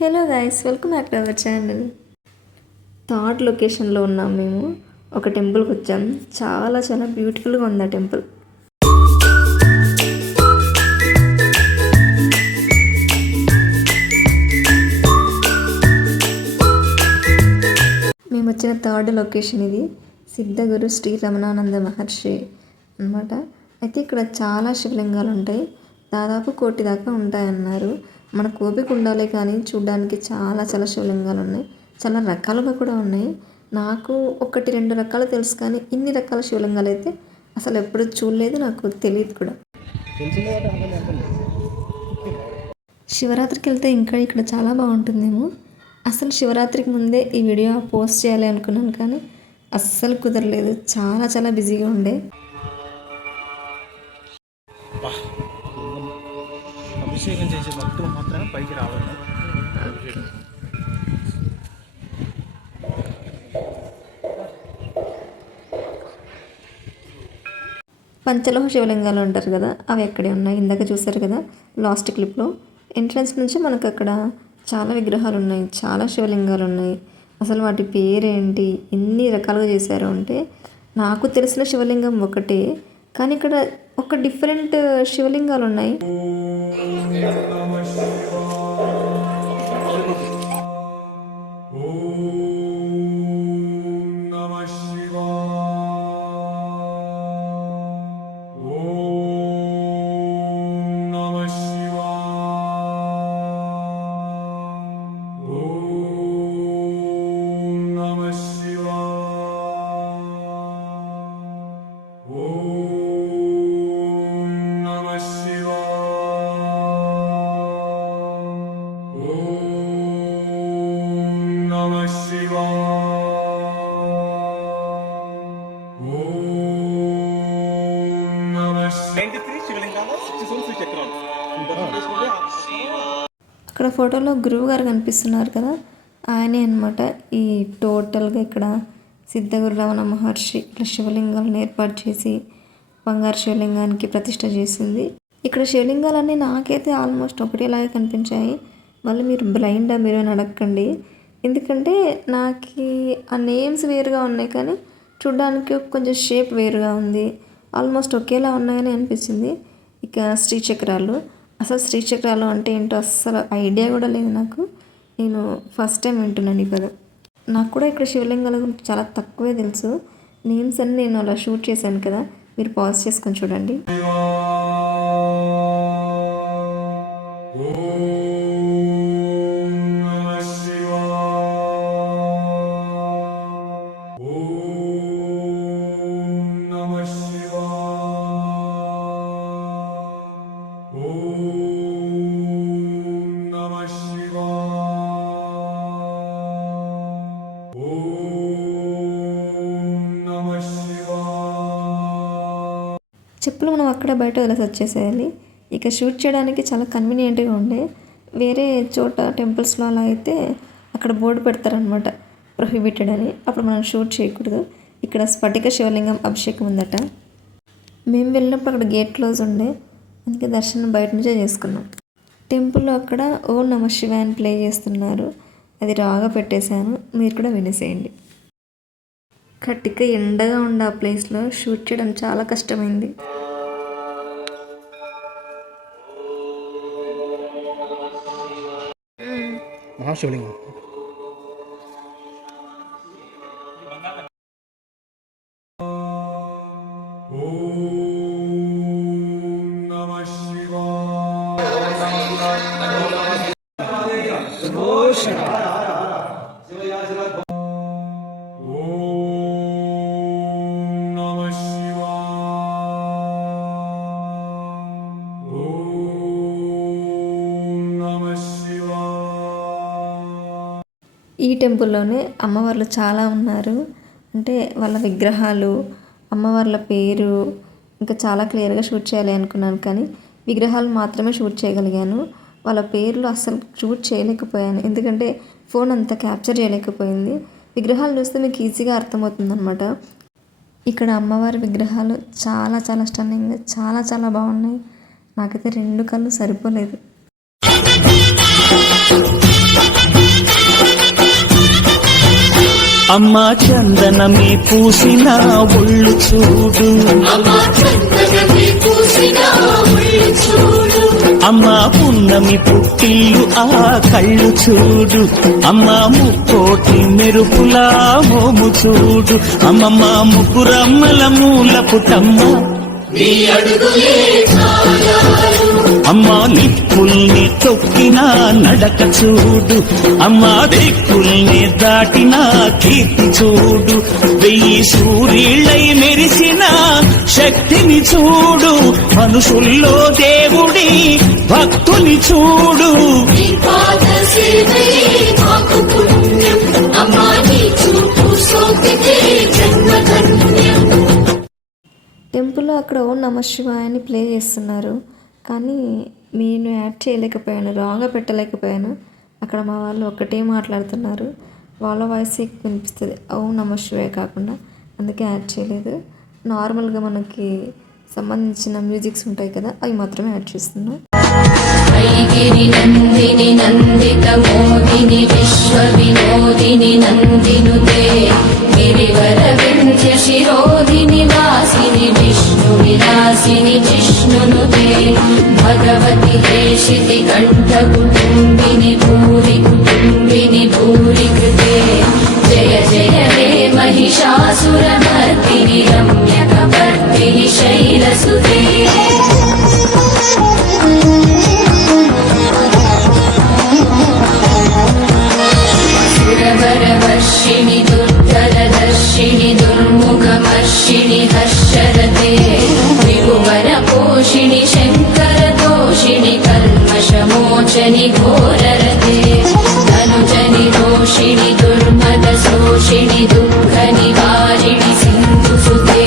Hello guys, welcome back to our channel. Third లొకేషన్లో ఉన్నాం. మేము ఒక టెంపుల్కి వచ్చాం. చాలా చాలా బ్యూటిఫుల్గా ఉంది ఆ టెంపుల్. మేము వచ్చిన థర్డ్ లొకేషన్ ఇది. సిద్ధగురు శ్రీ రమణానంద మహర్షి అన్నమాట. అయితే ఇక్కడ చాలా శివలింగాలు ఉంటాయి. దాదాపు 1 కోటి దాకా ఉంటాయన్నారు. మన ఓపిక ఉండాలి, కానీ చూడడానికి చాలా చాలా శివలింగాలు ఉన్నాయి. చాలా రకాలుగా కూడా ఉన్నాయి. నాకు 1-2 రకాలు తెలుసు, కానీ ఇన్ని రకాల శివలింగాలు అయితే అసలు ఎప్పుడు చూడలేదు, నాకు తెలియదు కూడా. శివరాత్రికి వెళ్తే ఇంకా ఇక్కడ చాలా బాగుంటుందేమో. అసలు శివరాత్రికి ముందే ఈ వీడియో పోస్ట్ చేయాలి అనుకున్నాను, కానీ అస్సలు కుదరలేదు. చాలా చాలా బిజీగా ఉండే. అభిషేకం చేసే భక్తులు మాత్రమే పైకి రావాలి. పంచలోహ శివలింగాలు అంటారు కదా, అవి ఎక్కడే ఉన్నాయి. ఇందాక చూసారు కదా లాస్ట్ క్లిప్లో. ఎంట్రన్స్ నుంచి మనకు అక్కడ చాలా విగ్రహాలు ఉన్నాయి, చాలా శివలింగాలు ఉన్నాయి. అసలు వాటి పేరేంటి, ఎన్ని రకాలుగా చేశారు అంటే, నాకు తెలిసిన శివలింగం ఒకటే, కానీ ఇక్కడ ఒక డిఫరెంట్ శివలింగాలు ఉన్నాయి. అక్కడ ఫోటోలో గురువు గారు కనిపిస్తున్నారు కదా, ఆయనే అనమాట ఈ టోటల్గా ఇక్కడ సిద్ధగురు రమణ మహర్షి ఇట్లా శివలింగాలను ఏర్పాటు చేసి బంగారు శివలింగానికి ప్రతిష్ట చేసింది. ఇక్కడ శివలింగాలన్నీ నాకైతే ఆల్మోస్ట్ ఒకటేలాగే కనిపించాయి. మళ్ళీ మీరు బ్లైండా మీరు అని అడగండి, ఎందుకంటే నాకు ఆ నేమ్స్ వేరుగా ఉన్నాయి, కానీ చూడడానికి కొంచెం షేప్ వేరుగా ఉంది. ఆల్మోస్ట్ ఒకేలా ఉన్నాయని అనిపించింది. ఇక శ్రీచక్రాలు, అసలు శ్రీచక్రాలు అంటే ఏంటో అస్సలు ఐడియా కూడా లేదు నాకు. నేను ఫస్ట్ టైం వింటున్నాను ఈ పదం. నాకు కూడా ఇక్కడ శివలింగాల గురించి చాలా తక్కువే తెలుసు. నేమ్స్ అన్ని నేను అలా షూట్ చేశాను కదా, మీరు పాజ్ చేసుకొని చూడండి. చెప్పులు మనం అక్కడ బయట వదిలేసి వచ్చేసేయాలి. ఇక షూట్ చేయడానికి చాలా కన్వీనియంట్గా ఉండే. వేరే చోట టెంపుల్స్లో అలా అయితే అక్కడ బోర్డు పెడతారనమాట, ప్రొహిబిటెడ్ అని. అప్పుడు మనం షూట్ చేయకూడదు. ఇక్కడ స్ఫటిక శివలింగం అభిషేకం ఉందట. మేము వెళ్ళినప్పుడు అక్కడ గేట్ క్లోజ్ ఉండే, అందుకే దర్శనం బయట నుంచే చేసుకున్నాం. టెంపుల్లో అక్కడ ఓం నమః శివాయ అని ప్లే చేస్తున్నారు. అది రాగా పెట్టేశాను, మీరు కూడా వినేసేయండి. కట్టిక ఎండగా ఉండే ఆ ప్లేస్లో షూట్ చేయడం చాలా కష్టమైంది. మహాశివలింగం ఈ టెంపుల్లోనే అమ్మవార్లు చాలా ఉన్నారు. అంటే వాళ్ళ విగ్రహాలు, అమ్మవార్ల పేరు ఇంకా చాలా క్లియర్గా షూట్ చేయాలి అనుకున్నాను, కానీ విగ్రహాలు మాత్రమే షూట్ చేయగలిగాను. వాళ్ళ పేర్లు అస్సలు షూట్ చేయలేకపోయాను, ఎందుకంటే ఫోన్ అంతా క్యాప్చర్ చేయలేకపోయింది. విగ్రహాలు చూస్తే మీకు ఈజీగా అర్థమవుతుంది అనమాట. ఇక్కడ అమ్మవారి విగ్రహాలు చాలా చాలా స్టన్నింగ్, చాలా చాలా బాగున్నాయి. నాకైతే 2 కళ్ళు సరిపోలేదు. అమ్మా చందనమే పూసిన ఒళ్ళు చూడు, అమ్మా పున్నమి పుట్టిల్లు ఆ కళ్ళు చూడు, అమ్మా ముక్కోటి మెరుపులా మోము చూడు, అమ్మమ్మ ముగ్గురమ్మల మూల పుటమ్మ అమ్మా నిప్పుల్ని తొక్కిన నడక చూడు, అమ్మా దిక్కుల్ని దాటిన కీర్తి చూడు, 1000 సూర్యుళ్ళై మెరిసిన శక్తిని చూడు, మనుషుల్లో దేవుడి భక్తుని చూడు. టెంపుల్లో అక్కడ ఓం నమ శివాయ అని ప్లే చేస్తున్నారు, కానీ నేను యాడ్ చేయలేకపోయాను, రాంగ్గా పెట్టలేకపోయాను. అక్కడ మా వాళ్ళు ఒక్కటే మాట్లాడుతున్నారు, వాళ్ళ వాయిస్ ఎక్కువ వినిపిస్తుంది ఓం నమ శివాయ కాకుండా, అందుకే యాడ్ చేయలేదు. నార్మల్గా మనకి సంబంధించిన మ్యూజిక్స్ ఉంటాయి కదా, అవి మాత్రమే యాడ్ చేస్తున్నాను. ఐగిరి నందిని నందిత మోదిని విశ్వ వినోదిని నందినుతే గిరివర వింధ్య శిరోధిని వాసిని విష్ణు విలాసిని జిష్ణునుతే భగవతి హేషితి కంఠ కుటుంబిని భూరి కుటుంబిని భూరి కృతే జయ జయ హే महिषासुरमर्दिनि रम्यकपर्दिनि शैलसुते सुरवरवर्षिणि दुर्धरदर्शिनि दुर्मुखमर्षिणि हर्षरते त्रिभुवनपोषिणि शङ्करतोषिणि कल्मषमोचनि घोररते धनुजनि रोषिणि दुर्मदशोषिणि दुःखनिवारिणि सिन्धुसुते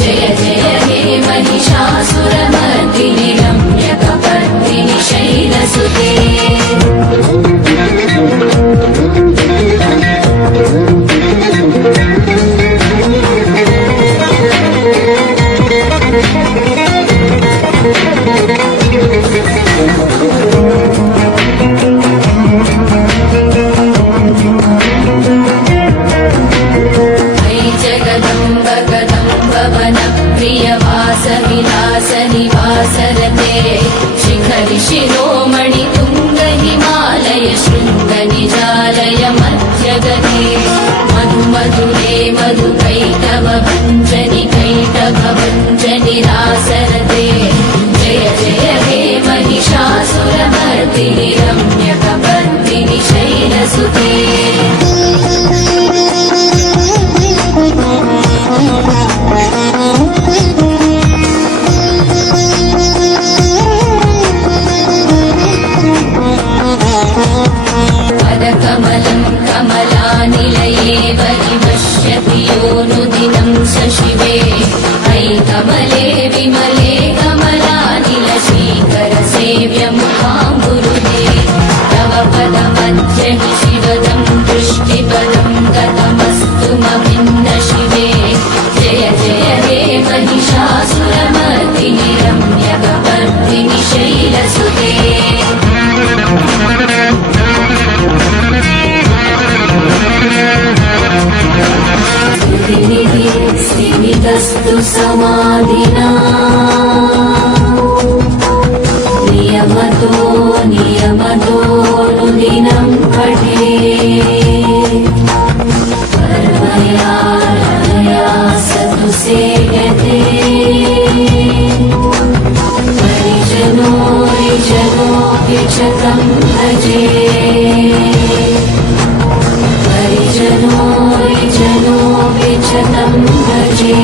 जय जय हे महिषासुरमर्दिनि रम्यकपर्दिनि शैलसुते निवासरते शिखरि शिरोमणि तुंग हिमालय शृंग निजालय मध्यगते मधु मधुरे मधु कैटभ भञ्जनि कैटभ भञ्जनि रासरते जय जय हे महिषासुरमर्दिनि रम्यकपर्दिनि शैलसुते कमलं कमलानिलये वरिवश्यति योनुदिनं सशिवे ऐ कमले विमले कमलानिलशीकरसेव्यमुखाम्बुरुदे तव पदमध्यनि शिवदं दृष्टिपदं गतमस्तुमभिन्न शिवे जय जय हे महिषासुरमर्दिनि रम्यकपर्दिनि शैलसुते स्थितस्तु समाधिना नियमतो नियमतोनुदिनं पठे कर्मया सतु सेयते परिजनो रिजनोऽपि च तं भजे परिजनो रिजनोऽपि च तं भजे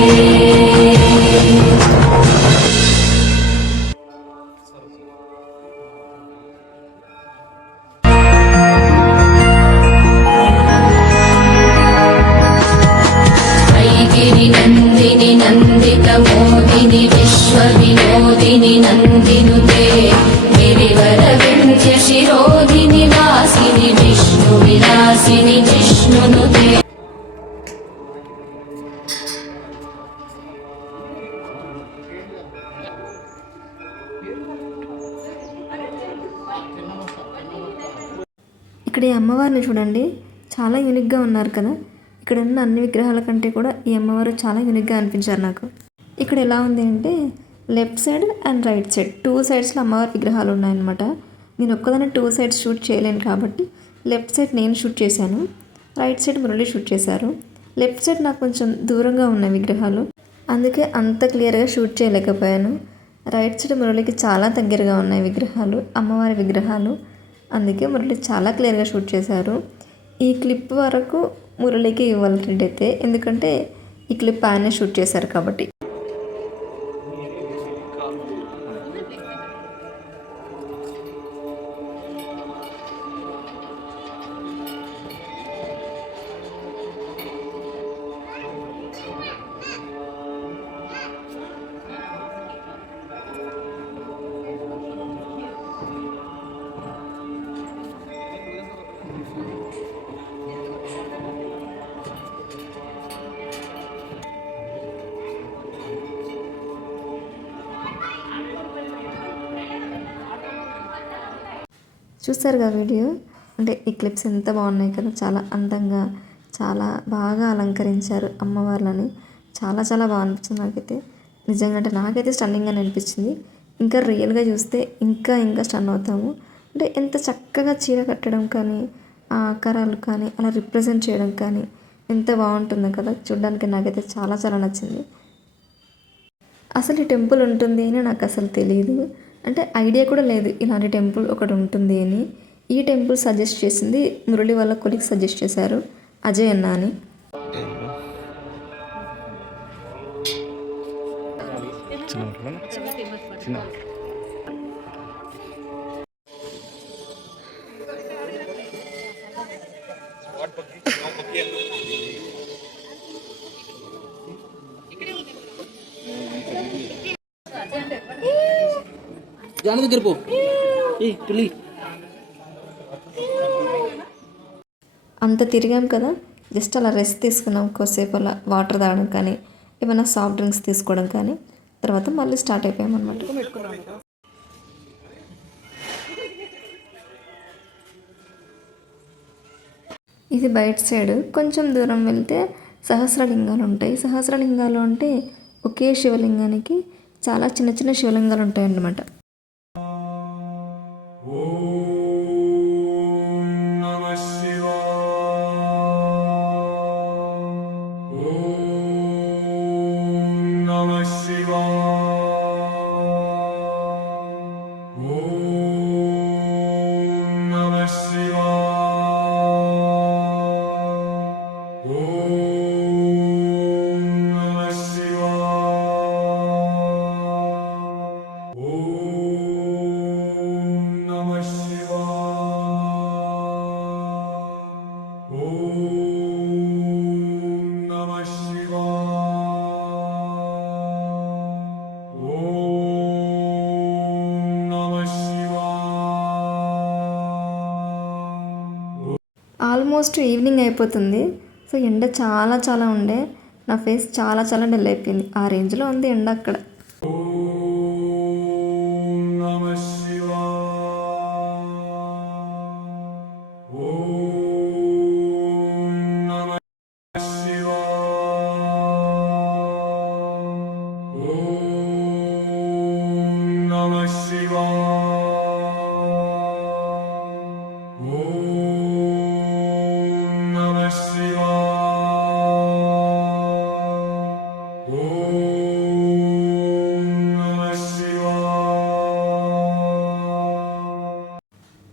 ऐगिरि नन्दिनि नन्दित मोदिनि विश्व विनोदिनि नन्दिनुते गिरिवर विन्ध्य शिरोधिनि वासिनि विष्णु विलासिनि जिष्णुनुते ఇక్కడ ఈ అమ్మవారిని చూడండి, చాలా యూనిక్గా ఉన్నారు కదా. ఇక్కడ ఉన్న అన్ని విగ్రహాల కంటే కూడా ఈ అమ్మవారు చాలా యూనిక్గా అనిపించారు నాకు. ఇక్కడ ఎలా ఉంది అంటే left side and right side 2 సైడ్స్లో అమ్మవారి విగ్రహాలు ఉన్నాయన్నమాట. నేను ఒక్కదాన్ని 2 సైడ్స్ షూట్ చేయలేను కాబట్టి లెఫ్ట్ సైడ్ నేను షూట్ చేశాను, రైట్ సైడ్ మురళి షూట్ చేశారు. లెఫ్ట్ సైడ్ నాకు కొంచెం దూరంగా ఉన్నాయి విగ్రహాలు, అందుకే అంత క్లియర్గా షూట్ చేయలేకపోయాను. రైట్ సైడ్ మురళికి చాలా దగ్గరగా ఉన్నాయి విగ్రహాలు, అమ్మవారి విగ్రహాలు, అందుకే మురళి చాలా క్లియర్గా షూట్ చేశారు. ఈ క్లిప్ వరకు మురళికి ఇవ్వాలి క్రెడిట్ అయితే, ఎందుకంటే ఈ క్లిప్ ఆయనే షూట్ చేశారు కాబట్టి. చూస్తారు కదా వీడియో, అంటే ఈ క్లిప్స్ ఎంత బాగున్నాయి కదా, చాలా అందంగా చాలా బాగా అలంకరించారు అమ్మవార్లని. చాలా చాలా బాగా అనిపించింది నాకైతే, నిజంగా అంటే నాకైతే స్టన్నింగ్గా అనిపించింది. ఇంకా రియల్గా చూస్తే ఇంకా ఇంకా స్టన్ అవుతాము. అంటే ఎంత చక్కగా చీర కట్టడం కానీ, ఆ ఆకారాలు కానీ అలా రిప్రజెంట్ చేయడం కానీ ఎంత బాగుంటుందో కదా, చూడడానికి నాకైతే చాలా చాలా నచ్చింది. అసలు ఈ టెంపుల్ ఉంటుంది అని నాకు అసలు తెలియదు, అంటే ఐడియా కూడా లేదు ఇలాంటి టెంపుల్ ఒకటి ఉంటుంది అని. ఈ టెంపుల్ సజెస్ట్ చేసింది మురళి వాళ్ళ కొలీగ్ సజెస్ట్ చేశారు, అజయ్ అన్న అని. జాన దగ్గర పో, తులి. అంత తిరిగాం కదా, జస్ట్ అలా రెస్ట్ తీసుకున్నాం కొద్దిసేపు, అలా వాటర్ తాగడం కానీ ఏమైనా సాఫ్ట్ డ్రింక్స్ తీసుకోవడం కానీ, తర్వాత మళ్ళీ స్టార్ట్ అయిపోయాం అన్నమాట. ఇది బయట సైడ్, కొంచెం దూరం వెళ్తే సహస్రలింగాలు ఉంటాయి. సహస్రలింగాలు అంటే ఒకే శివలింగానికి చాలా చిన్న చిన్న శివలింగాలు ఉంటాయి అన్నమాట. ఆల్మోస్ట్ ఈవినింగ్ అయిపోతుంది. సో ఎండ చాలా చాలా ఉండే, నా ఫేస్ చాలా చాలా డల్ అయిపోయింది. ఆ రేంజ్లో ఉంది ఎండ అక్కడ.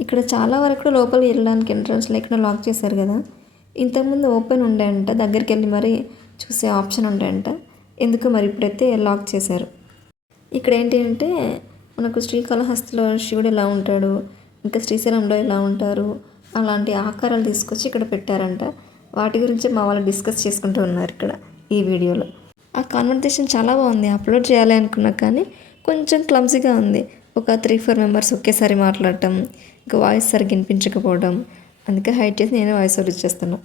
ఇక్కడ చాలా వరకు లోపలికి వెళ్ళడానికి ఎంట్రన్స్ లేకుండా లాక్ చేశారు కదా. ఇంతకుముందు ఓపెన్ ఉండేయంట, దగ్గరికి వెళ్ళి మరి చూసే ఆప్షన్ ఉండేయంట, ఎందుకు మరి ఇప్పుడైతే లాక్ చేశారు. ఇక్కడ ఏంటి అంటే మనకు శ్రీకాళహస్తిలో శివుడు ఎలా ఉంటాడు, ఇంకా శ్రీశైలంలో ఎలా ఉంటారు, అలాంటి ఆకారాలు తీసుకొచ్చి ఇక్కడ పెట్టారంట. వాటి గురించి మా వాళ్ళు డిస్కస్ చేసుకుంటూ ఉన్నారు ఇక్కడ ఈ వీడియోలో. ఆ కాన్వర్సేషన్ చాలా బాగుంది, అప్లోడ్ చేయాలి అనుకున్నా కానీ కొంచెం క్లమ్సీగా ఉంది. ఒక 3-4 మెంబర్స్ ఒకేసారి మాట్లాడటం, ఇంకా వాయిస్ సరిగ్గా వినిపించకపోవడం, అందుకే హైట్ చేసి నేనే వాయిస్ ఓవర్ ఇచ్చేస్తాను.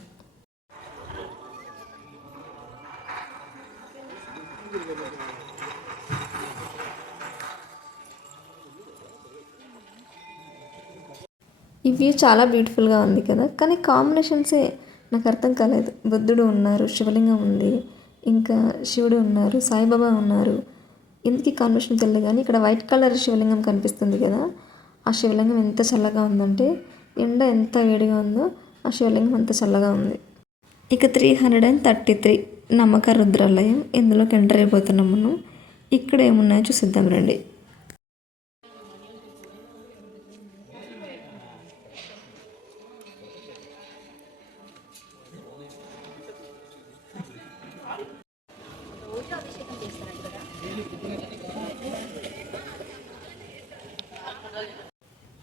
ఈ వ్యూ చాలా బ్యూటిఫుల్గా ఉంది కదా, కానీ కాంబినేషన్సే నాకు అర్థం కాలేదు. బుద్ధుడు ఉన్నారు, శివలింగం ఉంది, ఇంకా శివుడు ఉన్నారు, సాయిబాబా ఉన్నారు. ఎందుకు కాంబినేషన్ తెలియదు కానీ ఇక్కడ వైట్ కలర్ శివలింగం కనిపిస్తుంది కదా, ఆ శివలింగం ఎంత చల్లగా ఉందంటే ఎండ ఎంత వేడిగా ఉందో ఆ శివలింగం అంత చల్లగా ఉంది. ఇక 333 నమ్మక రుద్రాలయం, ఇందులోకి ఎంటర్ అయిపోతున్నాం మనం. ఇక్కడ ఏమున్నాయో చూసిద్దాం రండి.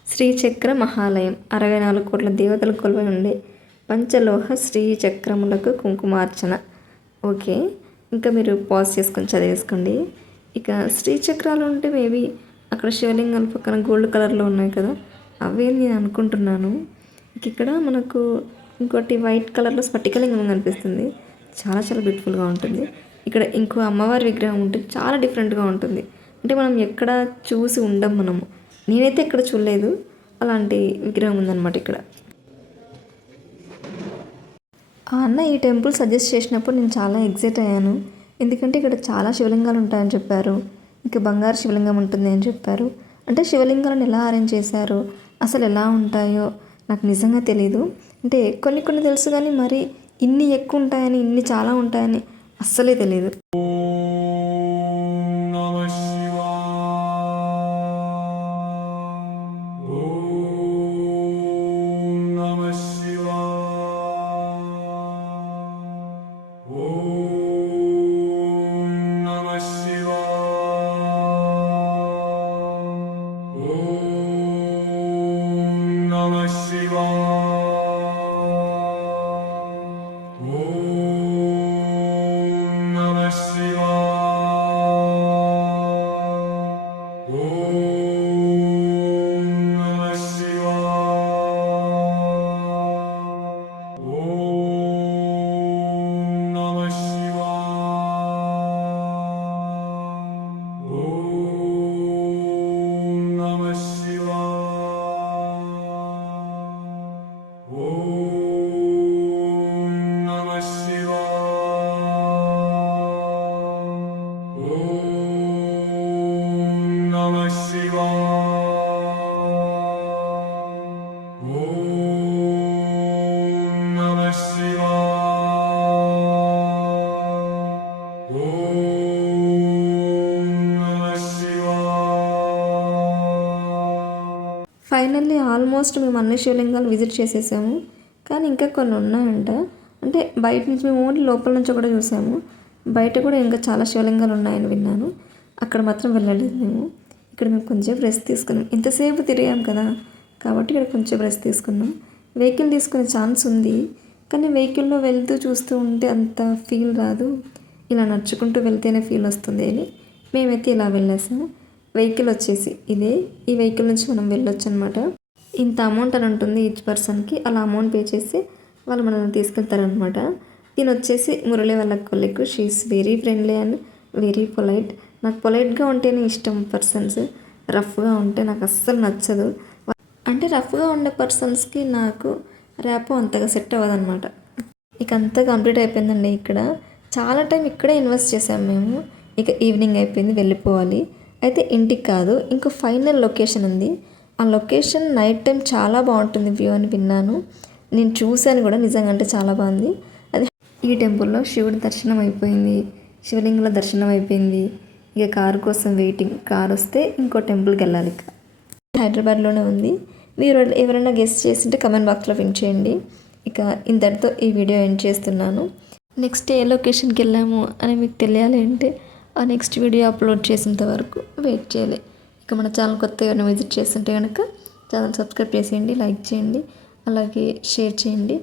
శ్రీచక్ర మహాలయం 64 కోట్ల దేవతలు కొలువై ఉండే పంచలోహ శ్రీచక్రములకు కుంకుమార్చన. ఓకే, ఇంకా మీరు పాజ్ చేసుకొని చదివేసుకోండి. ఇక శ్రీచక్రాలు ఉంటే మేబీ అక్కడ శివలింగాల పక్కన గోల్డ్ కలర్లో ఉన్నాయి కదా, అవే నేను అనుకుంటున్నాను. ఇక్కడ మనకు ఇంకోటి వైట్ కలర్లో స్ఫటికలింగం కనిపిస్తుంది, చాలా చాలా బ్యూటిఫుల్గా ఉంటుంది. ఇక్కడ ఇంకో అమ్మవారి విగ్రహం ఉంటే చాలా డిఫరెంట్గా ఉంటుంది. అంటే మనం ఎక్కడ చూసి ఉండం మనము, నేనైతే ఎక్కడ చూడలేదు, అలాంటి విగ్రహం ఉందన్నమాట ఇక్కడ. ఆ అన్న ఈ టెంపుల్ సజెస్ట్ చేసినప్పుడు నేను చాలా ఎగ్జైట్ అయ్యాను. ఎందుకంటే ఇక్కడ చాలా శివలింగాలు ఉంటాయని చెప్పారు, ఇంకా బంగారు శివలింగం ఉంటుంది అని చెప్పారు. అంటే శివలింగాలను ఎలా అరేంజ్ చేశారో, అసలు ఎలా ఉంటాయో నాకు నిజంగా తెలీదు. అంటే కొన్ని తెలుసు కానీ మరి ఇన్ని ఎక్కువ ఉంటాయని, ఇన్ని చాలా ఉంటాయని అస్సలే తెలియదు. ఫైనల్లీ ఆల్మోస్ట్ మేము అన్ని శివలింగాలు విజిట్ చేసేసాము, కానీ ఇంకా కొన్ని ఉన్నాయంట. అంటే బయట నుంచి మేము ఓన్లీ లోపల నుంచి కూడా చూసాము, బయట కూడా ఇంకా చాలా శివలింగాలు ఉన్నాయని విన్నాను. అక్కడ మాత్రం వెళ్ళలేదు మేము. ఇక్కడ మేము కొంచెం రెస్ట్ తీసుకున్నాం, ఇంతసేపు తిరిగాం కదా కాబట్టి ఇక్కడ కొంచెం రెస్ట్ తీసుకున్నాం. వెహికల్ తీసుకునే ఛాన్స్ ఉంది, కానీ వెహికల్లో వెళ్తూ చూస్తూ ఉంటే అంత ఫీల్ రాదు, ఇలా నడుచుకుంటూ వెళ్తేనే ఫీల్ వస్తుంది అని మేమైతే ఇలా వెళ్ళేసాము. వెహికల్ వచ్చేసి ఇదే, ఈ వెహికల్ నుంచి మనం వెళ్ళొచ్చు అనమాట. ఇంత అమౌంట్ అని ఉంటుంది ఈచ్ పర్సన్కి, అలా అమౌంట్ పే చేసి వాళ్ళు మనల్ని తీసుకెళ్తారనమాట. దీని వచ్చేసి మురళి వాళ్ళ colleague, she is very friendly and very polite. నాకు పొలైట్గా ఉంటేనే ఇష్టం పర్సన్స్, రఫ్గా ఉంటే నాకు అస్సలు నచ్చదు. అంటే రఫ్గా ఉండే పర్సన్స్కి నాకు ర్యాపో అంతగా సెట్ అవ్వదు అనమాట. ఇక అంతా కంప్లీట్ అయిపోయిందండి. ఇక్కడ చాలా టైం ఇక్కడే ఇన్వెస్ట్ చేసాము మేము. ఇక ఈవినింగ్ అయిపోయింది, వెళ్ళిపోవాలి. అయితే ఇంటికి కాదు, ఇంకో ఫైనల్ లొకేషన్ ఉంది. ఆ లొకేషన్ నైట్ టైం చాలా బాగుంటుంది వ్యూ అని విన్నాను, నేను చూశాను కూడా, నిజంగా అంటే చాలా బాగుంది. అది ఈ టెంపుల్లో శివుడి దర్శనం అయిపోయింది, శివలింగంలో దర్శనం అయిపోయింది. ఇక కారు కోసం వెయిటింగ్, కారు వస్తే ఇంకో టెంపుల్కి వెళ్ళాలి. ఇక హైదరాబాద్లోనే ఉంది. మీరు ఎవరైనా గెస్ట్ చేసింటే కమెంట్ బాక్స్లో పిన్ చేయండి. ఇక ఇంతటితో ఈ వీడియో ఎండ్ చేస్తున్నాను. నెక్స్ట్ ఏ లొకేషన్కి వెళ్ళాము అని మీకు తెలియాలి అంటే ఆ నెక్స్ట్ వీడియో అప్లోడ్ చేసేంత వరకు వెయిట్ చేయాలి. ఇక మన ఛానల్ కొత్తగా ఏమైనా విజిట్ చేస్తుంటే కనుక ఛానల్ సబ్స్క్రైబ్ చేసేయండి, లైక్ చేయండి, అలాగే షేర్ చేయండి.